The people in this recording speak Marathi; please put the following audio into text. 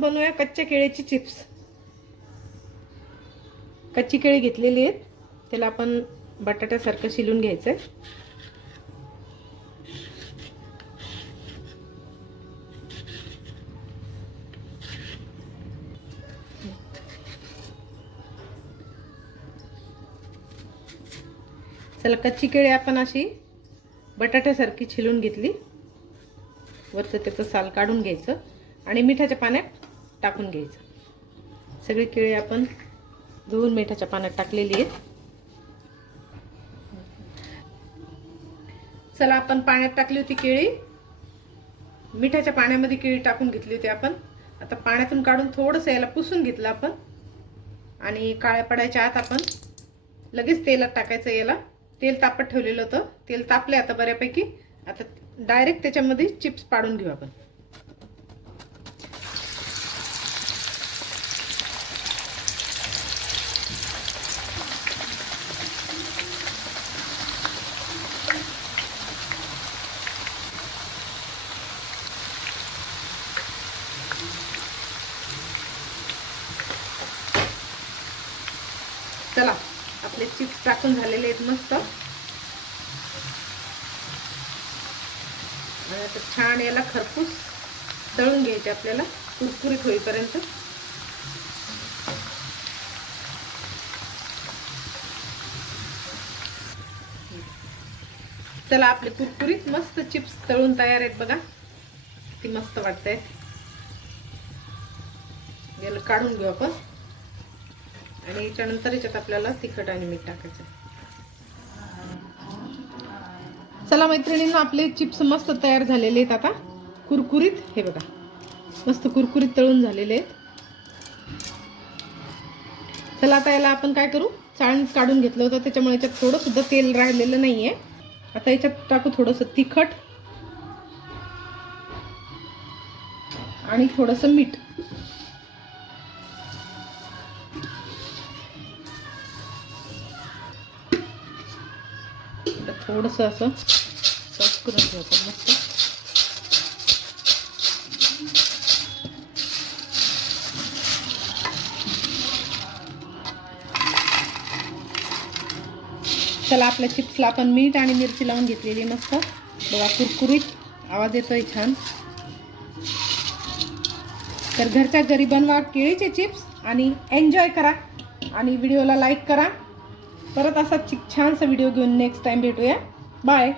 बनवूया कच्च्या केळीची चिप्स। कच्ची केळी घेतलेली आहेत, त्याला आपण बटाट्यासारखं शिलून घ्यायचं। चला, कच्ची केळी आपण अशी बटाट्यासारखी छिलून घेतली। वरचं त्याचं साल काढून घ्यायचं आणि मिठाच्या पाण्यात टाकून घ्यायचं। सगळी केळी आपण धुवून मिठाच्या पाण्यात टाकलेली आहे। चला, आपण पाण्यात टाकली होती केळी, मिठाच्या पाण्यामध्ये केळी टाकून घेतली होती आपण। आता पाण्यातून काढून थोडंसं याला पुसून घेतलं आपण आणि काळ्या पडायच्या आत आपण लगेच तेलात टाकायचं। याला तेल तापत ठेवलेलं होतं, तेल तापले आता बऱ्यापैकी। आता डायरेक्ट त्याच्यामध्ये चिप्स पाडून घेऊ आपण। चला, आपले चिप्स टाकून झालेले आहेत मस्त। आता छान याला खरपूस तळून घ्यायचे आपल्याला, कुरकुरीत होईपर्यंत। चला, आपले कुरकुरीत मस्त चिप्स तळून तयार आहेत बघा, ती मस्त वाटतंय। याला काढून घेऊ आपण आणि याच्यानंतर याच्यात आपल्याला तिखट आणि मीठ टाकायचं। चला मैत्रिणींनो, आपले चिप्स मस्त तयार झालेले आहेत आता, कुरकुरीत। हे बघा, मस्त कुरकुरीत तळून झालेले आहेत। चला, आता याला आपण काय करू, चाळण काढून घेतलं होतं त्याच्यामुळे याच्यात थोडं सुद्धा तेल राहिलेलं नाहीये। आता याच्यात टाकू थोडंसं तिखट आणि थोडंसं मीठ। थोडंसं असं मिक्स करून घेऊ आपण मस्त। चला, आपल्या चिप्सला आपण मीठ आणि मिरची लावून घेतलेली मस्त बघा, कुरकुरीत आवाज येतोय छान। तर घरच्या घरी बनवा केळीचे चिप्स आणि एन्जॉय करा आणि व्हिडिओला लाईक करा। परत असा छानसा व्हिडिओ घेऊन नेक्स्ट टाइम भेटूया। बाय।